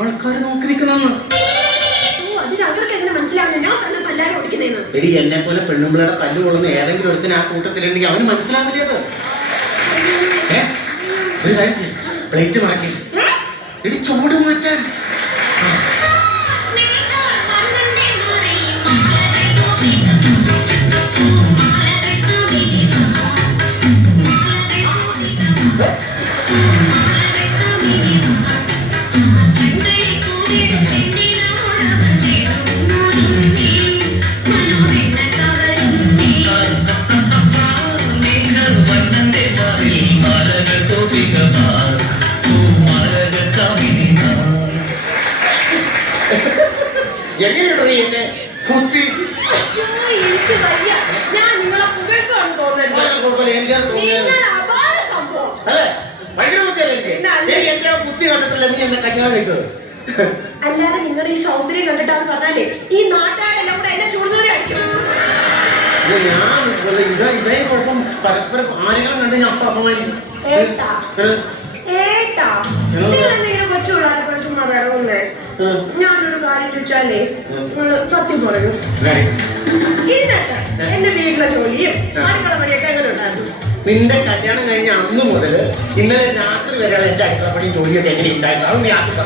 ആൾക്കാർ നോക്കി നിൽക്കണമെന്ന്. എടി എന്നെ പോലെ പെണ്ണുമ്പിളയുടെ തല്ലുകൊള്ളുന്ന ഏതെങ്കിലും ഒരുത്തിന് ആ കൂട്ടത്തിലുണ്ടെങ്കിൽ അവന് മനസ്സിലാവില്ലത്. ഒരു കാര്യം പ്ലേറ്റ് മാറ്റി എടി ചൂട് മാറ്റാൻ. അല്ലാതെ നിങ്ങളുടെ ഈ സൗന്ദര്യം കണ്ടിട്ടാന്ന് പറഞ്ഞാലേ ഈ നാട്ടുകാരെല്ലാം കൂടെ എന്നെ ചൂടുന്നവരായിരിക്കും. ഇതേ കുഴപ്പം പരസ്പരം ആരെങ്കിലും കണ്ട് ഞാൻ അപമാനിക്കും. ഞാനൊരു കാര്യം ചോദിച്ചാലേ സത്യം പറയൂ, ഇന്നത്തെ എന്റെ വീട്ടിലെ ജോലിയും അടുക്കള പണിയൊക്കെ എങ്ങനെ ഉണ്ടായിരുന്നു? നിന്റെ കല്യാണം കഴിഞ്ഞ അന്ന് മുതൽ ഇന്നലെ രാത്രി വരെ എന്റെ അടുക്കള പണിയും ജോലിയൊക്കെ എങ്ങനെ ഉണ്ടായിരുന്നു? അത് നീ ആദ്യം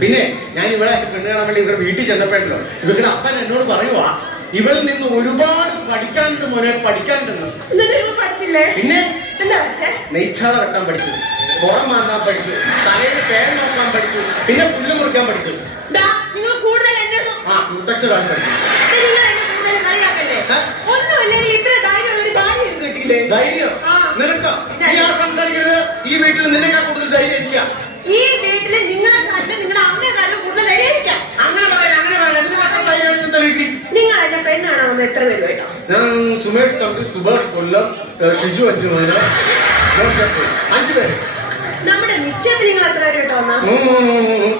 പിന്നെ ഞാൻ ഇവിടെ പെണ്ണ് കാണാൻ വേണ്ടി ഇവിടെ വീട്ടിൽ ചെന്നപ്പോഴല്ലോ ഇവരുടെ അപ്പൻ എന്നോട് പറയുവാ ഇവളിൽ നിന്ന് ഒരുപാട് പഠിക്കാനുണ്ട് മോനെ, പഠിക്കാനുണ്ടെന്ന്. പിന്നെ നെയ്ച്ചാള വെട്ടാൻ പഠിച്ചു, പുറം മാന്താൻ പഠിച്ചു, തലയിൽ പേൻ നോക്കാൻ പഠിച്ചു, പിന്നെ പുല്ല് മുറിക്കാൻ പഠിച്ചു. ധൈര്യം നിനക്കോ? നീ ആ സംസാരിക്കരുത്. ഈ വീട്ടിൽ നിന്നെക്കാൾ കൂടുതൽ ധൈര്യം ഇരിക്കുക. ഈ വീട്ടില് നിങ്ങളെ നിങ്ങളുടെ അമ്മയെക്കാളും കൂടുതൽ ധൈര്യം. അങ്ങനെ പറയാം. നിങ്ങൾ എന്റെ പെണ്ണാണോ വന്ന് എത്ര പേര് കേട്ടോ? ഞാൻ സുമേഷ് തമ്പി, സുഭാഷ് കൊല്ലം, ഷിജു അഞ്ചുമോന, 5 പേര്. നമ്മുടെ നിശ്ചയത്തിന് നിങ്ങൾ എത്ര പേര് കേട്ടോ?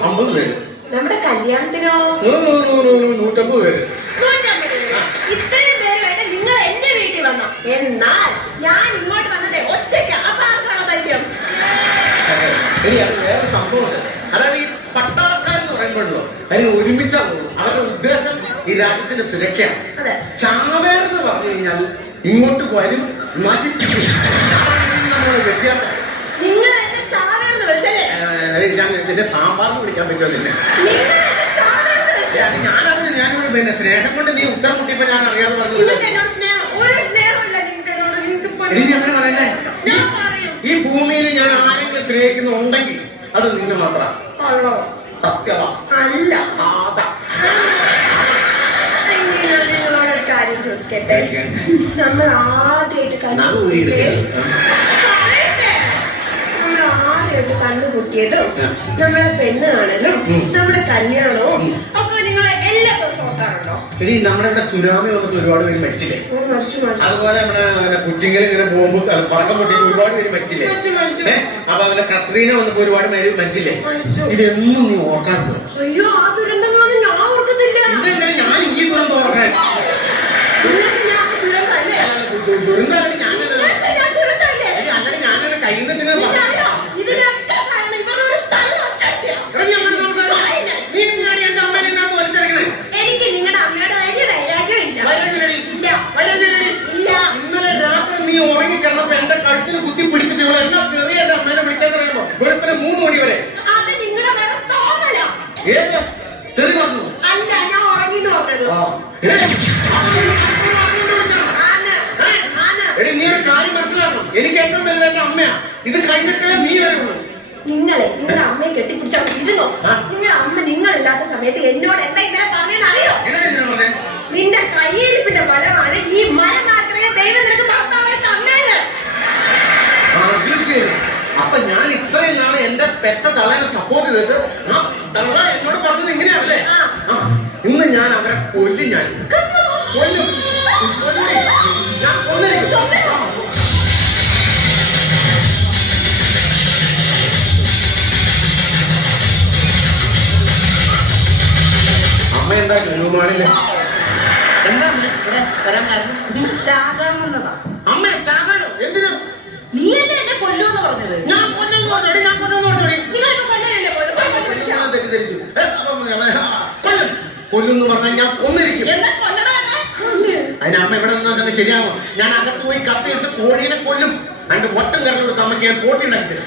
50 പേര്. നമ്മുടെ കല്യാണത്തിനോ? 150 പേര്. ഇത്രയും പേര് വേണ്ട നിങ്ങൾ എന്റെ വീട്ടിൽ വന്നോ? എന്നാൽ ഞാൻ ഇങ്ങോട്ട് വന്നതേ ഒറ്റയ്ക്ക്. അപ്പൊ ആർക്കാണോ ധൈര്യം? വേറെ സംഭവമുണ്ട്. അതായത് ഈ പട്ടാളക്കാരെന്ന് പറയുമ്പോഴല്ലോ അതിന് ഒരുമിച്ചാണ് അവരുടെ ഉദ്ദേശം ഈ രാജ്യത്തിന്റെ സുരക്ഷയാണ്. ചാവേറെന്ന് പറഞ്ഞു കഴിഞ്ഞാൽ ഇങ്ങോട്ട് വരും, നശിപ്പിക്കും. വ്യത്യാസം. ഞാൻ നിന്റെ സാമ്പാറിന് വിളിക്കാൻ പറ്റുമോ? നിന്നെ ഞാനത് പിന്നെ സ്നേഹം കൊണ്ട് നീ ഉത്തരം മുട്ടിയപ്പോ ഞാൻ അറിയാതെ പറഞ്ഞു. അങ്ങനെ പറയല്ലേ? ഈ ഭൂമിയിൽ ഞാൻ ആരെങ്കിലും സ്നേഹിക്കുന്നുണ്ടെങ്കിൽ അത് നിന്നെ മാത്രമാണ്. സത്യമാ അല്ല. നിങ്ങളോടൊരു കാര്യം ചോദിക്കട്ടെ. നമ്മൾ ആദ്യമായിട്ട് കണ്ടുമുട്ടിയതും നമ്മളെ പെണ്ണ് കാണലും നമ്മുടെ കല്യാണവും ഒക്കെ നിങ്ങൾ എല്ലാ ദിവസവും ഓർക്കാറുണ്ടോ? നമ്മുടെ ഇവിടെ സുനാമി വന്നിട്ട് ഒരുപാട് പേര് മരിച്ചില്ലേ? അതുപോലെ നമ്മുടെ കുറ്റിങ്കൽ ഇങ്ങനെ പോകുമ്പോൾ പടക്കം പൊട്ടിയിട്ട് ഒരുപാട് പേര് മരിച്ചില്ലേ? അപ്പൊ അതുപോലെ കത്രീന വന്നപ്പോ ഒരുപാട് പേര് മരിച്ചില്ലേ? ഇതൊന്നും നീ ഓർക്കാറുണ്ടോ? അയ്യോ, ആ ദുരന്തങ്ങളൊന്നും ഞാൻ ഓർക്കത്തില്ല. ഞാൻ ഈ ദുരന്തം ഓർക്കാൻ ദുരന്തമാണ്. ഞാനാണ് കയ്യിൽ നിന്ന് എനിക്ക് നിങ്ങളുടെ അമ്മയുടെ ഇന്നലെ രാത്രി നീ ഉറങ്ങിക്കിടന്നപ്പോ എന്റെ കഴുത്തിന് കുത്തി പിടിച്ചിട്ട് എന്നാ ചെറിയ എന്റെ അമ്മേനെ വിളിച്ചെന്നറിയുമ്പോ വെളുപ്പിനെ 3 മണി വരെ. ഏത് തെറി പറഞ്ഞു? അല്ല, ഞാൻ ഉറങ്ങിന്ന് പറഞ്ഞത്. എടി നീ ഒരു കാര്യം മനസ്സിലാക്കണം. എനിക്ക് ഏറ്റവും വലുത് എന്റെ അമ്മയാ. ഇത് കഴിഞ്ഞിട്ടേ നീ വരുള്ളൂ. നിങ്ങളുടെ അമ്മയെ കെട്ടിപ്പിടിച്ചാൽ ഇരുന്നോ? നിങ്ങളുടെ അമ്മ നിങ്ങളില്ലാത്ത സമയത്ത് എന്നോട് എന്താ ഇങ്ങനെ പറഞ്ഞറിയോ? നിന്റെ കയ്യിരിപ്പിന്റെ ഫലമാണ് ഈ മരം മാത്രമേ ദൈവം നിനക്ക് ഭർത്താവായി തന്നേന്. അപ്പൊ ഞാൻ ഇത്രയും നാളെ എന്റെ പെറ്റ തള്ളേനെ സപ്പോർട്ട് ചെയ്തിട്ട് ആ തള്ള എന്നോട് പറഞ്ഞത് ഇങ്ങനെയാണല്ലേ? ഇന്ന് ഞാൻ അവരെ കൊല്ലും. ഞാൻ കൊല്ലും. അമ്മ എന്താ ലുലുമാളില്? എന്താ വരാൻ കാരണം ചാകാമെന്നതാ. അമ്മ ചാകാനോ? എന്തിനാ? നീയല്ലേ എന്നെ കൊല്ലുമെന്ന് പറഞ്ഞത്? ഞാൻ കൊല്ലുമെന്ന് പറഞ്ഞോടി, ഞാൻ കൊല്ലുമെന്ന് പറഞ്ഞോടി. നിങ്ങളിപ്പോ കൊല്ലനല്ലേ ഞാൻ തെറ്റിദ്ധരിച്ചു. കൊല്ലുന്ന് പറഞ്ഞാൽ ഞാൻ കൊന്നിരിക്കും. അതിന് അമ്മ ഇവിടെ നിന്നാൽ തന്നെ ശരിയാവും. ഞാൻ അകത്ത് പോയി കത്തി എടുത്ത് കോഴീനെ കൊല്ലും. രണ്ട് ഒട്ടം കറി കൊടുത്ത് അമ്മയ്ക്ക് ഞാൻ പോട്ടി ഉണ്ടാക്കി തരും.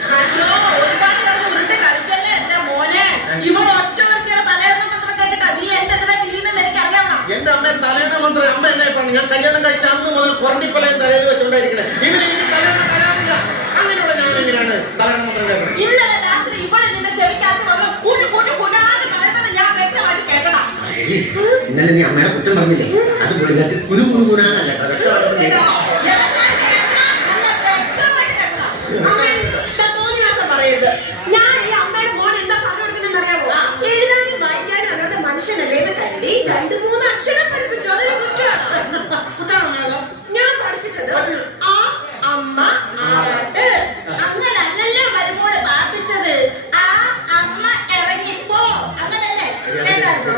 എന്റെ അമ്മയെ തലയുടെ മന്ത്രം അമ്മ എന്നെ പറഞ്ഞു. ഞാൻ കല്യാണം കഴിച്ച അന്ന് മുതൽ കൊറണ്ടിക്കൊലയും തലയിൽ വെച്ചോണ്ടായിരിക്കണേ. ഇവന് എനിക്ക് തലയുടെ തലയാറില്ല. അങ്ങനെയുള്ള ഞാൻ എങ്ങനെയാണ് തലയുടെ മന്ത്രം കേൾക്കുന്നത്? ഇന്നലെ നീ അമ്മയുടെ കുറ്റം പറഞ്ഞില്ലേ? അത് പുള്ളിക്കാർക്ക് കുനുകുനാനല്ല കേട്ടോ. ഞാൻ ഈ അമ്മയുടെ മോൻ എന്താ പറഞ്ഞു കൊടുക്കുന്നറിയാമോ? എഴുതാനും വായിക്കാനും അവരുടെ മനുഷ്യനല്ലേന്ന് കരുതി 2-3 അക്ഷരം പഠിപ്പിച്ചു. അതൊരു കുറ്റമാണ്. ഞാൻ പഠിപ്പിച്ചത് ആ അമ്മ ആട്ട് അങ്ങനല്ലല്ലോ വരുമ്പോൾ പാപ്പിച്ചത്. ആ അമ്മ ഇറങ്ങിപ്പോ അങ്ങനല്ലേ കേട്ടായിരുന്നു?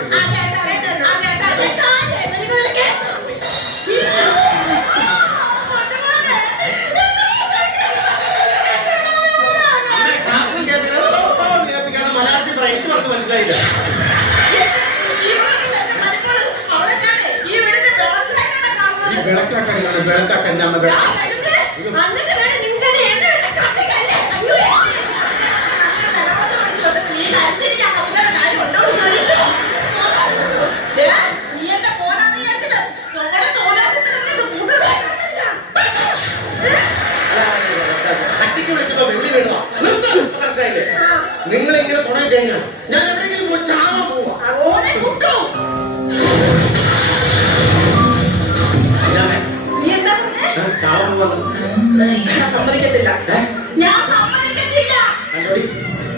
മലയാളത്തിൽ പറയാം. എനിക്ക് പറഞ്ഞ് മനസ്സിലായില്ല. വിളക്കാട്ട എന്റെ അമ്മ കട്ടിക്ക് വിളിച്ചപ്പോ വെള്ളി വീണോ? നിങ്ങൾ ഇങ്ങനെ കൊണേ കഴിഞ്ഞാൽ ഞാൻ എവിടെയെങ്കിലും പോയി ചാവാൻ പോവാ.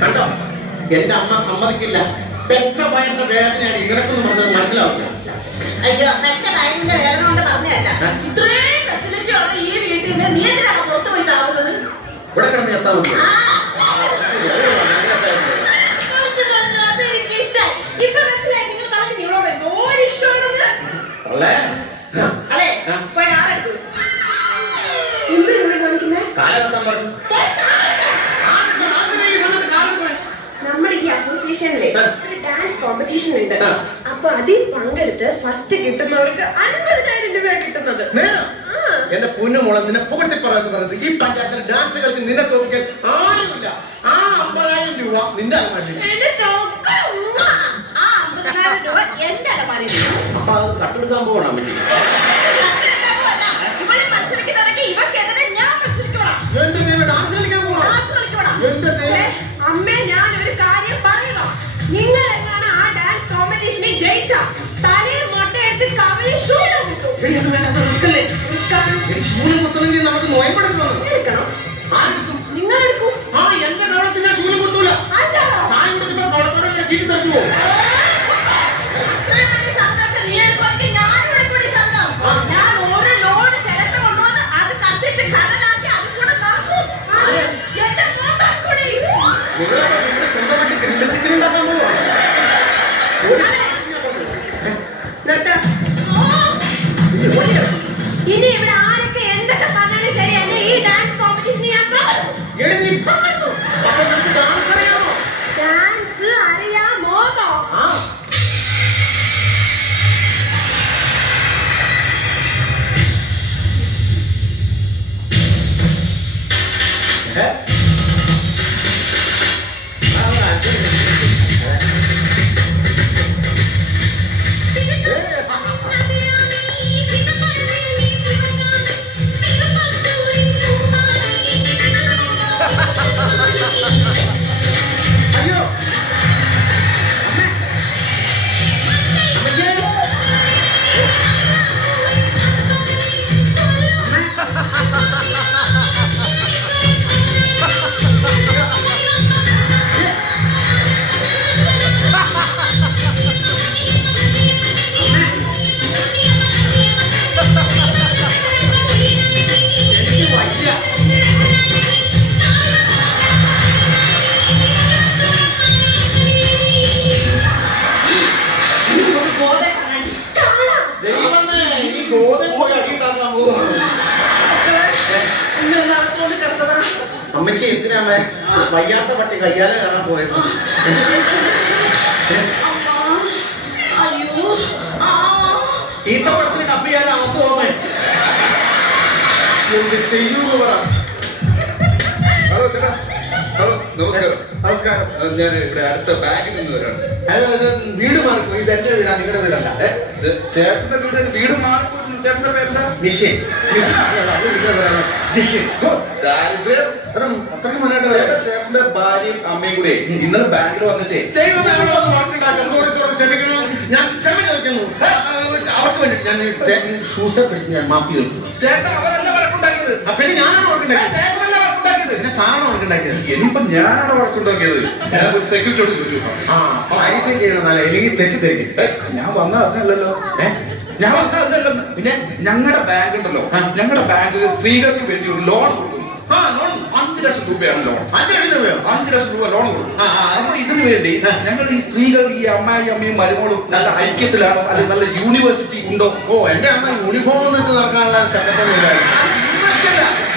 കണ്ടോ? എന്റെ അമ്മ സമ്മതിക്കില്ല. പെറ്റ വയറിന്റെ വേദനയാണ് ഇങ്ങനൊക്കെന്ന് പറഞ്ഞത് മനസ്സിലാവില്ല. അയ്യോ, പെറ്റ വയറിന്റെ വേദന കൊണ്ട് പറഞ്ഞതല്ല. ഇത്രയും ഫെസിലിറ്റി ഉള്ള ഈ വീട്ടിൽ നിന്ന് നീ എന്തിനാണ് പുറത്തു പോയി ചാവുന്നത്? ഇവിടെ കിടന്ന് എത്താൻ നമ്മുടെ ഈ അസോസിയേഷനിലെ ഒരു ഡാൻസ് കോമ്പറ്റീഷൻ ഉണ്ട്. അപ്പൊ അതിൽ പങ്കെടുത്ത് ഫസ്റ്റ് കിട്ടുന്നവർക്ക് 50,000 രൂപ കിട്ടുന്നത്. എന്റെ പൊന്നുമോളെ നിന്നെ പുകഴ്ത്തി പറയുന്നത് ഈ പഞ്ചായത്തിൽ ഡാൻസ് കളിച്ച് നിന്നെ തോന്നിക്കാൻ ആരുമില്ല. ആ 50,000 രൂപ നിന്റെ അലമാരി. അപ്പൊ അത് കട്ടെടുക്കാൻ പോകണം അമ്മ. എന്റെ ദൈവം ഡാൻസ് കളിക്കാൻ പോകണം. എന്റെ ദൈവം അമ്മേ, ഞാൻ ഒരു കാര്യം പറയുക. നിങ്ങൾ എങ്ങാണ് ആ ഡാൻസ് കോമ്പറ്റീഷനിൽ ജയിച്ച തലയിൽ മൊട്ടയടിച്ച് കവലിൽ ശൂലം കുത്തും. ശൂലം കുത്തണമെങ്കിൽ നമുക്ക് നോയപ്പെടുക്കണം. നിങ്ങൾ എടുക്കും. ആ എന്റെ കവളത്തിൽ ഞാൻ ശൂലം കുത്തൂല. ചായ കുടിക്കുമ്പോ കവളത്തോടെ കീഴ് തെറിഞ്ഞു പോകും. ഞാൻ ഓരോ ലോഡ് ചിലപ്പോ കൊണ്ടുവന്ന് അത് കത്തിച്ച് കടലാക്കി അത് കൂടെ നോക്കും. എന്റെ കൂടി ഇനി ഇവിടെ ആരൊക്കെ എന്തൊക്കെ പറഞ്ഞാലും ശരി, എന്നെ ഈ ഡാൻസ് കോമ്പറ്റീഷന് ഞാൻ ഡാൻസ് അറിയാമോ? നിഷി എന്തിനാ വയ്യാത്ത പട്ടി കയ്യാലെ കയറാൻ പോയത്? ഈത്തപ്പഴത്തിന് കപ്പ് ചെയ്യാൻ അവർക്ക് പോമേ എന്ത് ചെയ്യൂന്ന് പറ. ഹലോ ചേട്ടാ. ഹലോ, നമസ്കാരം. നമസ്കാരം. ഞാൻ ഇവിടെ അടുത്ത ബാങ്കിൽ നിന്ന് വരാണ്. അതായത് വീട് മാറിപ്പോ. ഇത് എന്റെ വീടാ, നിങ്ങളുടെ വീടല്ല. ചേട്ടന്റെ വീട് മാറിപ്പോ. ചേട്ടന്റെ പേരെന്താ? നിഷിൻ. ദാരിദ്ര്യം അത്രയ്ക്ക് മുന്നോട്ട്. ചേട്ടന്റെ ഭാര്യയും അമ്മയും കൂടെ ഇന്നലെ ബാങ്കിൽ വന്നേ. ദൈവം അവിടെ വന്ന് വർക്കുണ്ടാക്കാം. സോറി ക്ഷമിക്കുന്നു, ഞാൻ ക്ഷമ ചോദിക്കുന്നു. അവർക്ക് വേണ്ടിട്ട് ഞാൻ ഷൂസെ പിടിച്ച് ഞാൻ മാപ്പി ചോദിക്കുന്നു. ചേട്ടൻ അവരല്ല വഴക്കുണ്ടാക്കിയത്. പിന്നെ ഞാനാണ് വർക്കുണ്ടാക്കിയത്. ചേട്ടനല്ല വഴക്കുണ്ടാക്കിയത്. പിന്നെ സാറാണ് വർക്കുണ്ടാക്കിയത്. ഇനിയിപ്പോ ഞാനാണ് വഴക്കുണ്ടാക്കിയത്. ഞാൻ സെക്യൂരിറ്റിയോട് ചോദിച്ചു. ക്ലാരിഫൈ ചെയ്യണമെന്നല്ല, അല്ലെങ്കിൽ തെറ്റിദ്ധരിക്കും. ഞാൻ വന്ന അറിഞ്ഞല്ലോ. ഞാൻ വന്ന അറിഞ്ഞല്ലോ. പിന്നെ ഞങ്ങളുടെ ബാങ്ക് ഉണ്ടല്ലോ, ഞങ്ങളുടെ ബാങ്ക് സ്ത്രീകൾക്ക് വേണ്ടി ഒരു ലോൺ കൊടുക്കും. 5 ലക്ഷം രൂപയാണ് ലോൺ. 5 ലക്ഷം രൂപ ലോൺ കൊടുക്കും. അപ്പൊ ഇതിനു വേണ്ടി ഞങ്ങൾ ഈ സ്ത്രീകൾ, ഈ അമ്മയും മരുമോളും നല്ല ഐക്യത്തിലാണോ, അല്ലെങ്കിൽ നല്ല യൂണിവേഴ്സിറ്റി ഉണ്ടോ? എന്റെ അമ്മ യൂണിഫോം ഇട്ട് നടക്കാനുള്ള സെറ്റപ്പ്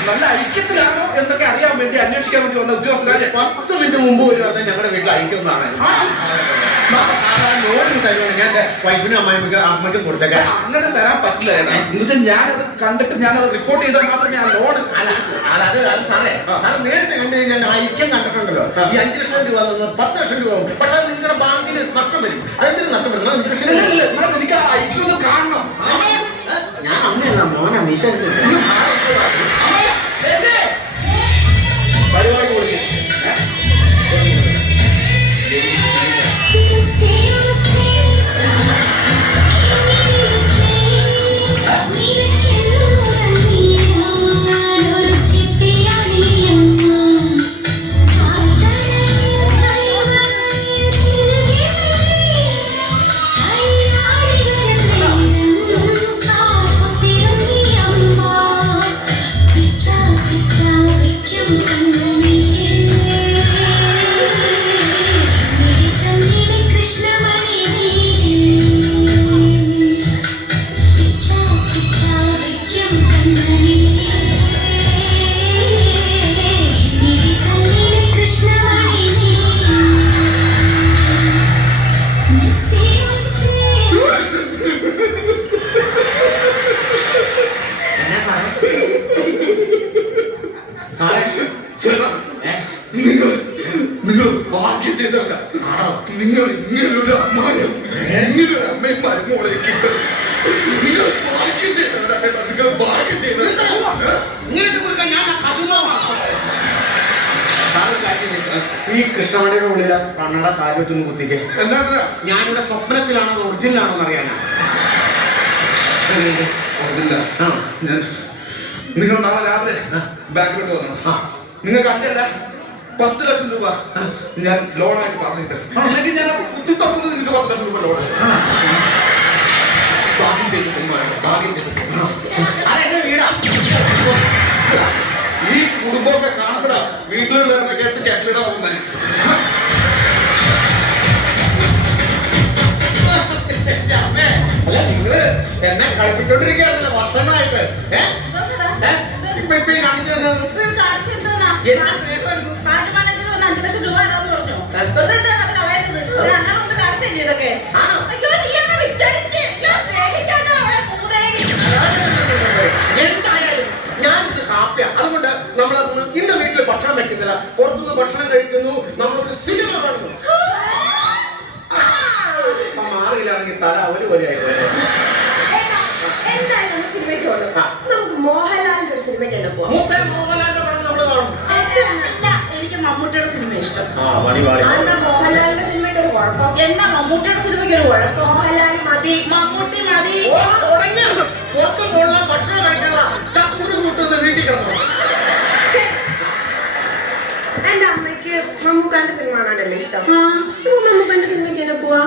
നല്ല ഐക്യത്തിലാണോ എന്നൊക്കെ അറിയാൻ വേണ്ടി അന്വേഷിക്കാൻ വേണ്ടി വന്ന ഉദ്യോഗസ്ഥരാജ് 10 മിനിറ്റ് മുമ്പ് ഒരു വന്നാൽ ഞങ്ങളുടെ വീട്ടിൽ ഐക്യമെന്നാണ്. ലോണിന് തരുവാണ്. ഞാൻ എന്റെ വൈഫിനും അമ്മയ്ക്കും കൊടുത്തേക്കാം. അങ്ങനെ തരാൻ പറ്റില്ല. എന്നുവെച്ചാൽ ഞാനത് കണ്ടിട്ട് ഞാനത് റിപ്പോർട്ട് ചെയ്താൽ മാത്രമേ ആ ലോൺ. അത് സാറേ നേരത്തെ കണ്ടു കഴിഞ്ഞാൽ ഐക്യം കണ്ടിട്ടുണ്ടല്ലോ. ഈ 5 ലക്ഷം രൂപ 10 ലക്ഷം രൂപ ആവും. പക്ഷെ നിങ്ങളുടെ ബാങ്കിന് നഷ്ടം വരും. അതെന്തിനും നഷ്ടം വരും. 5 ലക്ഷം എനിക്ക് ആ ഐക്യം ഒന്ന് കാണണം. ഞാൻ അമ്മയല്ല, മോന മിശ പരിപാടി കൊടുക്കും. നിങ്ങൾ ഭാഗ്യം ചെയ്തവരാ. നിങ്ങൾ ഇങ്ങനൊരു അമ്മയും മരുമോളെ കിട്ടും. നിങ്ങൾ ഭാഗ്യം ചെയ്തവരാ. നിങ്ങൾ ഭാഗ്യം ചെയ്തവരാ. ഈ കൃഷ്ണമണിയുടെ ഉള്ളിൽ കണ്ണട കാര്യത്തൊന്ന് കുത്തിക്ക്. എന്താ ഞാനിവിടെ സ്വപ്നത്തിലാണോ ഒറിജിനലാണോ എന്ന് അറിയാനാ. നിങ്ങൾ നാളെ രാവിലെ ബാങ്കിലോട്ട് വരണം. നിങ്ങൾക്ക് 5 അല്ല 10 ലക്ഷം രൂപ ഞാൻ ലോണായിട്ട് പറഞ്ഞു തരാം. അല്ലെങ്കിൽ ഞാൻ കുത്തി തപ്പുന്നത് നിങ്ങൾക്ക് 10 ലക്ഷം രൂപ ലോൺ. ഭാഗ്യം ചെയ്തിട്ട് അതെന്റെ വീടാ. ഈ കുടുംബമൊക്കെ കാണപ്പെടാ. വീട്ടിലുള്ളവരെ കേട്ട് കേട്ടിടാ പോകുന്നേ. അല്ല നിങ്ങള് എന്നെ കളിപ്പിച്ചോണ്ടിരിക്കുകയായിരുന്നല്ലോ വർഷമായിട്ട്. ഇപ്പൊ കാണിച്ചു തന്നത് എന്റെ സ്നേഹം. എന്തായാലും ഞാനിത് ഹാപ്പിയാ. അതുകൊണ്ട് നമ്മൾ ഇന്ന് വീട്ടിൽ ഭക്ഷണം വെക്കുന്നില്ല, പുറത്തുനിന്ന് ഭക്ഷണം കഴിക്കുന്നു, നമ്മളൊരു സിനിമ കാണുന്നു. മാറിയില്ലാണെങ്കിൽ തല ഒരു പോലെയായി. നമുക്ക് മോഹൻലാലിന്റെ ഒരു സിനിമയ്ക്ക് പോവാം. മോഹൻലാലിന്റെ പടം നമ്മൾ കാണും. എനിക്ക് മമ്മൂട്ടിയുടെ സിനിമ ഇഷ്ടം. മോഹൻലാലിന്റെ സിനിമയ്ക്ക് ഒരു കുഴപ്പം. എന്നാ മമ്മൂട്ടിയുടെ സിനിമയ്ക്ക് ഒരു കുഴപ്പം. മോഹൻലാൽ മതി, മമ്മൂട്ടി മതി. ഭക്ഷണം കഴിക്കാനുള്ള ചക്കൂരും കൂട്ടുന്ന വീട്ടിൽ കിടന്നു. എന്റെ അമ്മയ്ക്ക് മമ്മൂക്കാന്റെ സിനിമ കാണാനല്ലേ ഇഷ്ടം. മമ്മൂക്കാന്റെ സിനിമയ്ക്ക് തന്നെ പോവാ.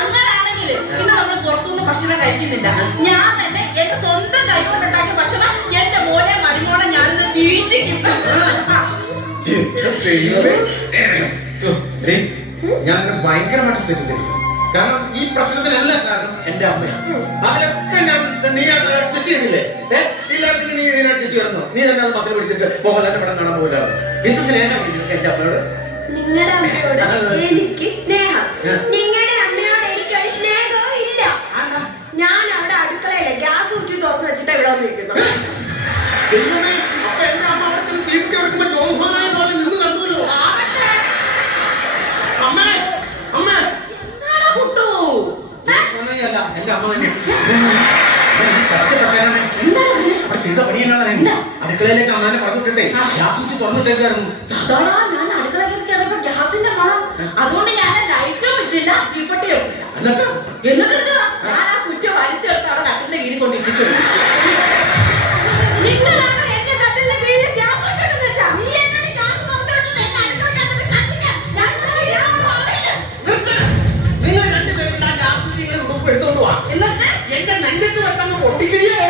അങ്ങനെയാണെങ്കിൽ ഇന്ന് നമ്മൾ പുറത്തുനിന്ന് ഭക്ഷണം കഴിക്കുന്നില്ല. ഞാൻ തന്നെ എന്റെ സ്വന്തം കൈ കൊണ്ടുണ്ടാക്കിയ ഭക്ഷണം എന്റെ മോനെ മരുമോളെ ഞാനിന്ന് തീറ്റിക്കും. ഞാൻ ഭയങ്കരമായിട്ട് തെറ്റിദ്ധരിച്ചു. കാരണം ഈ പ്രശ്നത്തിനെല്ലാം കാരണം എന്റെ അമ്മയാണ്. അതിലൊക്കെ നീ അഡ്ജസ്റ്റ് ചെയ്തില്ലേ? ഇല്ലാതെ നീ അടിച്ചു വരുന്നു. നീ തന്നെ അത് മസിൽ പിടിച്ചിട്ട് മോഹൻലാലിന്റെ പടം കാണാൻ പോകില്ല. എന്ത് സ്നേഹം എന്റെ അമ്മയോട്. നിങ്ങളുടെ അമ്മയോട് എനിക്ക് സ്നേഹം, നിങ്ങളുടെ അമ്മയോട് എനിക്കൊരു സ്നേഹവും ഇല്ല. ഞാൻ അവിടെ അടുക്കളയിലെ ഗ്യാസ് കുറ്റി തുറന്നു വെച്ചിട്ട് ഇവിടെ വന്നിരിക്കുന്നു. അപ്പൊ എന്റെ അമ്മ അവിടെ തീർത്തി വെക്കുമ്പോ ജോഹോനായ പോലെ നിന്ന് കണ്ടുല്ലോ. അമ്മേ അമ്മേ കുട്ടു അല്ല എന്റെ അമ്മ തന്നെ ചെയ്ത പണി എന്നാ അടുക്കളയിലേക്ക് അമ്മാനെ പറഞ്ഞിട്ടേ ഗ്യാസ് കുറ്റി തുറന്നിട്ടേക്കായിരുന്നു. അതാണോ ഞാൻ അടുക്കളയിലേക്ക് കയറിയപ്പോ ഗ്യാസിന്റെ മണം. അതുകൊണ്ട് ഞാൻ ലൈറ്റും ഇട്ടില്ല, തീപ്പെട്ടിയും. എന്നിട്ട് ഞാൻ ആ കുറ്റ വലിച്ചെടുത്ത് അവിടെ കട്ടിലിന്റെ കീഴിൽ കൊണ്ടിരിക്കുന്നു. നിങ്ങളാണ് എന്റെ കട്ടിലിന്റെ കീഴിൽ ഗ്യാസ് വെക്കണം വെച്ചാ. നീ എന്നോട് ഗ്യാസ് തുറന്നിട്ട് എന്നെ അടുക്കളയ്ക്കകത്ത് കത്തിക്കാൻ. നിങ്ങൾ രണ്ടുപേരും ഗ്യാസ് കുറ്റി ഇങ്ങനെ ഉടുപ്പ് എടുത്തോണ്ട് പോവാ. എന്നിട്ട് എന്റെ നെഞ്ചത്ത് വെക്കാൻ പൊട്ടിക്കിരിയേ